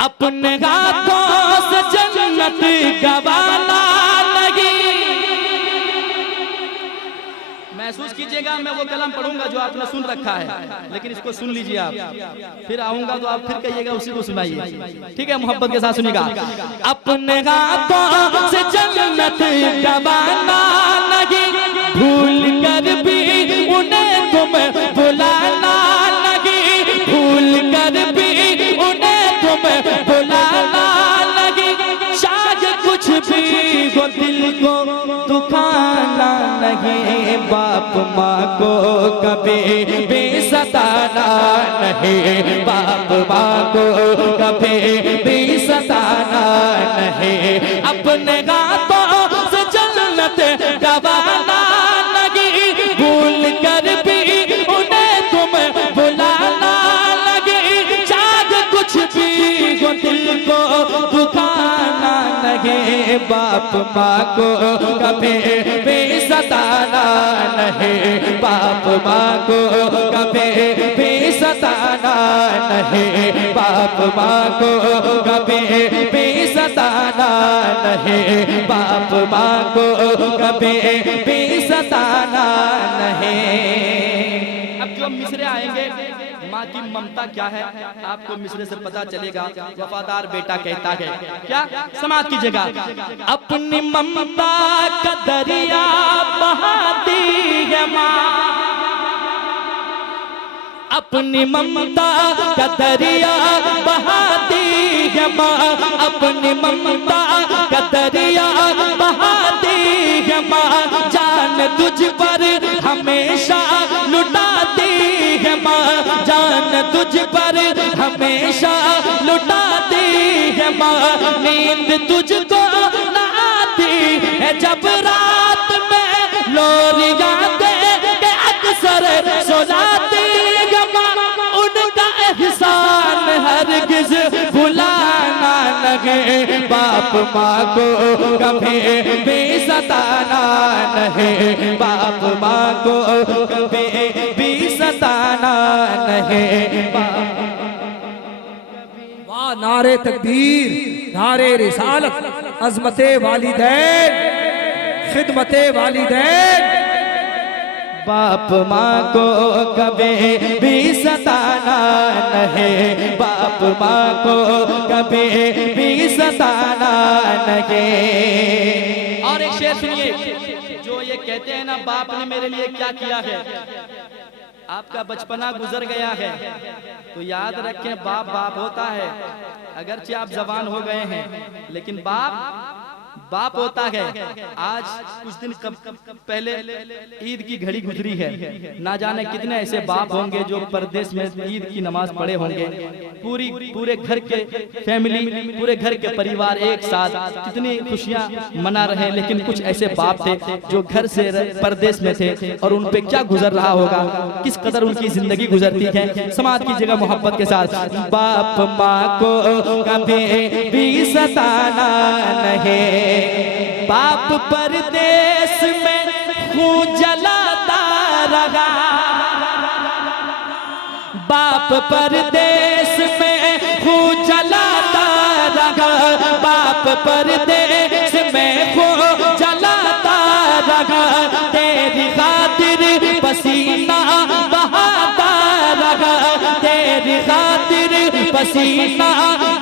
अपने हाथों से जन्नत गवाना नहीं। महसूस कीजिएगा, मैं वो कलाम पढ़ूंगा जो आपने सुन रखा है, लेकिन इसको सुन लीजिए आप, फिर आऊंगा तो आप फिर कहिएगा उसी को सुनाइए, ठीक है? मोहब्बत के साथ सुनिएगा। अपने हाथों से जन्नत गवाना नहीं, भूल कर भी उन्हें तुम बुलाना नहीं, भूल कर भी उन्हें तुम बुलाना नहीं। शायद कुछ भी वो दिल को दुखाना नहीं, बाप माँ को कभी भी सताना नहीं, बाप माँ को कभी भी सताना नहीं। अपने हाथों से जन्नत गवाना नहीं, भूल कर भी उन्हें तुम बुलाना नहीं। चाँद कुछ भी वो दिल को दुखाना नहीं, बाप माँ को कभी भी सताना नहीं, बाप माँ को कभी भी सताना नहीं, बाप माँ को कभी भी सताना नहीं, बाप माँ को कभी भी सताना नहीं। अब जो मिसरे आएंगे, माँ की ममता क्या है आपको मिसरे से पता चलेगा। वफादार बेटा कहता है क्या, समाप्त कीजिएगा। अपनी ममता का दरिया बहाती है माँ, अपनी ममता का दरिया बहाती है माँ, अपनी ममता का दरिया बहाती है माँ। जान तुझ पर हमेशा लुटाती है माँ, जान तुझ पर हमेशा लुटाती है माँ। नींद तुझको न आती है जब रात में लोरियां दे के अक्सर सुलाती है माँ। उनका एहसान हरगिज भुलाना नहीं, बाप माँ को कभी भी सताना नहीं, बाप माँ को कभी भी सताना नहीं। वाह, नारे तकबीर, नारे रिसालत, अज़मते वालिदैन, खिदमते वालिदैन। बाप माँ को कभी भी सताना नहीं, बाप माँ को कभी भी सताना नहीं। और एक शेर सुनिए, जो ये कहते हैं ना, बाप ने मेरे लिए क्या किया है। आपका बचपना गुजर गया है तो याद रखें, बाप बाप होता है। अगरचे आप जवान हो गए हैं, लेकिन बाप बाप होता है। आज कुछ दिन पहले ईद की घड़ी गुजरी है, ना जाने कितने ऐसे बाप होंगे जो परदेश में ईद की नमाज पढ़े होंगे। पूरे घर के फैमिली, पूरे घर के परिवार एक साथ कितनी खुशियां मना रहे हैं, लेकिन कुछ ऐसे बाप थे जो घर से परदेश में थे, और उन पे क्या गुजर रहा होगा, किस कदर उनकी जिंदगी गुजरती है। समाज की जगह मोहब्बत के साथ, बाप माँ को कभी भी सताना नहीं, बाप परदेश में खून जलाता रहा, बाप परदेश में खून जलाता रहा, बाप परदेश में खून जलाता रहा। तेरी खातिर पसीना बहाता रहा, तेरी खातिर पसीना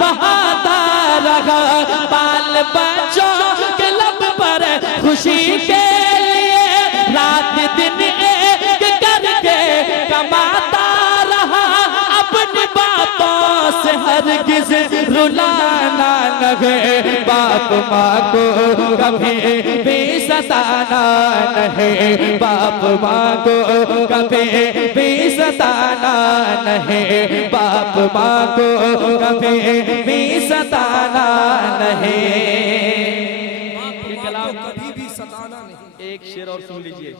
बहाता रहा। बाल बच्चों के लब पर खुशी के लिए रात दिन एक करके कमाता रहा। अपनी बातों से हरगिज रुलाना नहीं, बाप माँ को कभी भी सताना नहीं, बाप माँ को कभी भी सताना नहीं, बाप माँ को कभी भी सताना नहीं। कभी भी सताना नहीं। एक शेर और सुन लीजिए,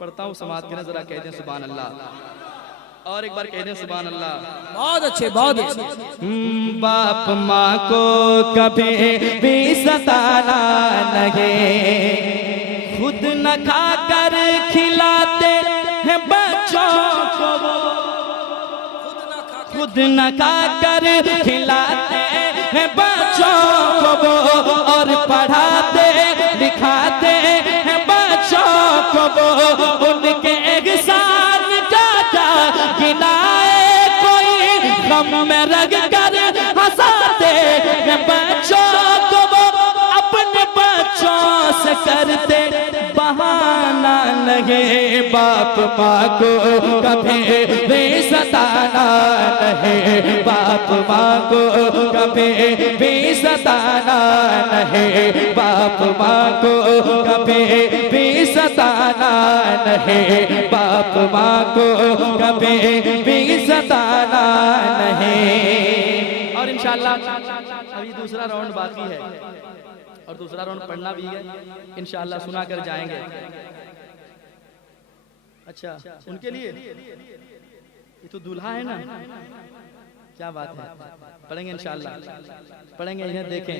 पढ़ता हूँ, समाज के नजरा कह दें सुभान अल्लाह, और एक बार कह दें सुभान अल्लाह। बहुत अच्छे, बहुत अच्छे। बाप माँ को कभी भी सताना नहीं, खुद न खाकर खिलाते हैं बच्चों को, खुद न खाकर हैं बच्चों को वो, और पढ़ाते लिखाते हैं बच्चों को वो। उनके एहसान का क्या गिनाए कोई, गम में रग कर हंसाते हैं बच्चों को वो। अपने बच्चों से करते बहाना लगे, बाप माँ को कभी भी सताना नहीं, बाप माँ को कभी भी सताना नहीं, बाप माँ को कभी भी सताना नहीं, बाप माँ को कभी भी सताना नहीं। और इंशाअल्लाह अभी दूसरा राउंड बाकी है और दूसरा राउंड पढ़ना भी है, इंशाअल्लाह सुना कर जाएंगे। अच्छा, उनके लिए ये तो दूल्हा है ना, क्या बात है, पढ़ेंगे इंशाअल्लाह, पढ़ेंगे। इन्हें देखें,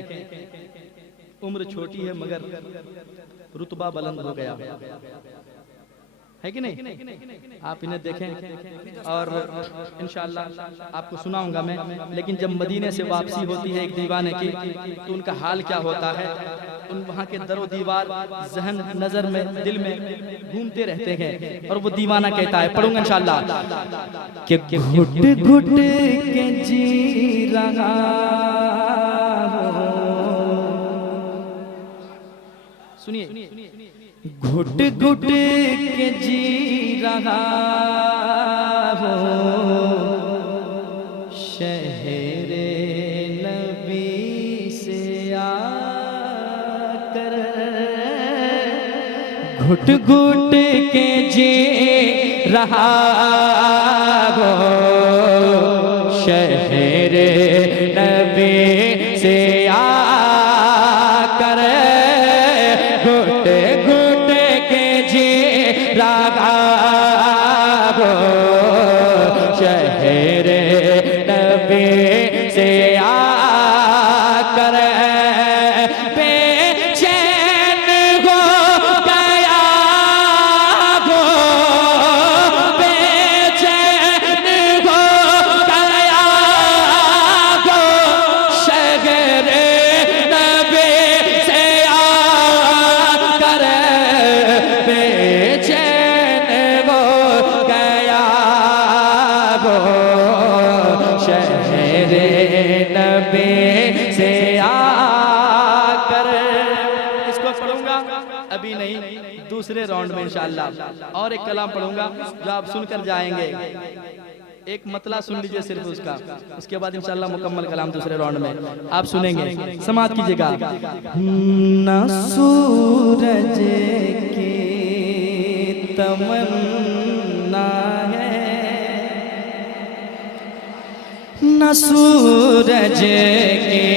उम्र छोटी है मगर रुतबा बुलंद हो गया है कि नहीं। आप इन्हें देखें और इंशाअल्लाह आपको सुनाऊंगा मैं। लेकिन जब मदीने से वापसी होती है एक दीवाने की, तो उनका हाल क्या होता है, उन वहाँ के दरो दीवार जहन नजर में दिल में घूमते रहते हैं। और वो दीवाना कहता है, पढ़ूंगा इंशाअल्लाह, कि घुट घुट के जी रहा सुनिए, घुट घुट के जी रहा हो शहरे नबी से आकर, घुट घुट के जी रहा हो शहरे नबी से आकर, घुट घुट के जी रहा हो शहरे नबी से आकर, बेचैन हो गया हो, बेचैन हो गया हो शहरे नबी से आकर, बेचैन हो गया हो शहरे नबी से आकर। इसको पढ़ूंगा अभी नहीं, दूसरे राउंड में इंशाअल्लाह। और एक कलाम पढ़ूंगा जो आप सुनकर जाएंगे, एक मतला सुन लीजिए सिर्फ उसका, उसके बाद इंशाअल्लाह मुकम्मल कलाम दूसरे राउंड में आप सुनेंगे। समाप्त कीजिएगा। न सूरज की तमन्ना है, न सूरज की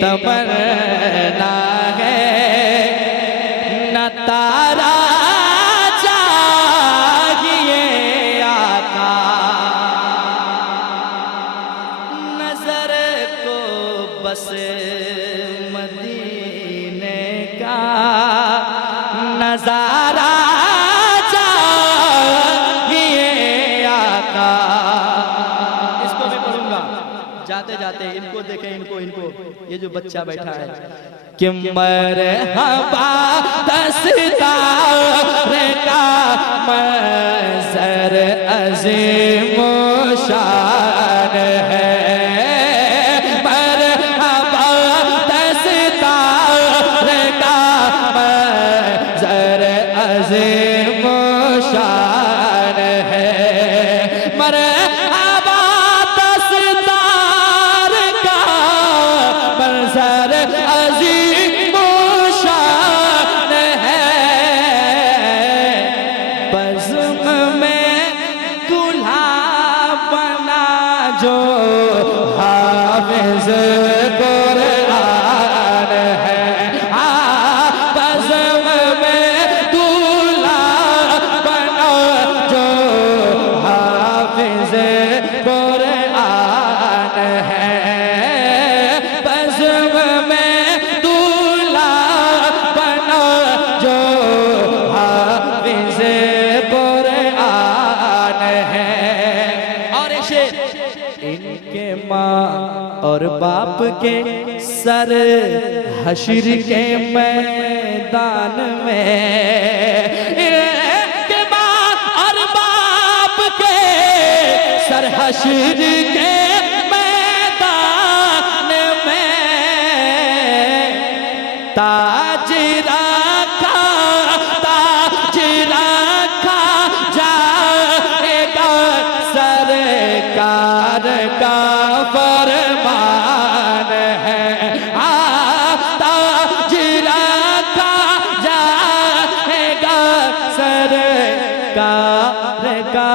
तमन्ना है, न तारा चाहिए आका, नजर को बस मदीने का नजारा चाहिए आका। इसको भी पढ़ूंगा, जाते जाते इनको देखें, इनको ये जो बच्चा बैठा है, कि मरहबा दस्तार का मंज़र अज़ीम शान है, मरहबा दस्तार का मंज़र अज़ीम शान है, मरहबा दस्तार का मंज़र अज़ीम शान है, बज़्म में दूल्हा बना जो हाफ़िज़ कुरान है, बज़्म में दूल्हा बना जो हाफ़िज़ कुरान है, बज़्म में दूल्हा बना जो हाफ़िज़ कुरान है। और एक शेर, इनके माँ और बाप के सर हश्र के मैदान में, के बाद और बाप के सर हश्र के मैदान में ताज रखा जाएगा सरकार का फरमान है। ताज रखा जाएगा सरकार का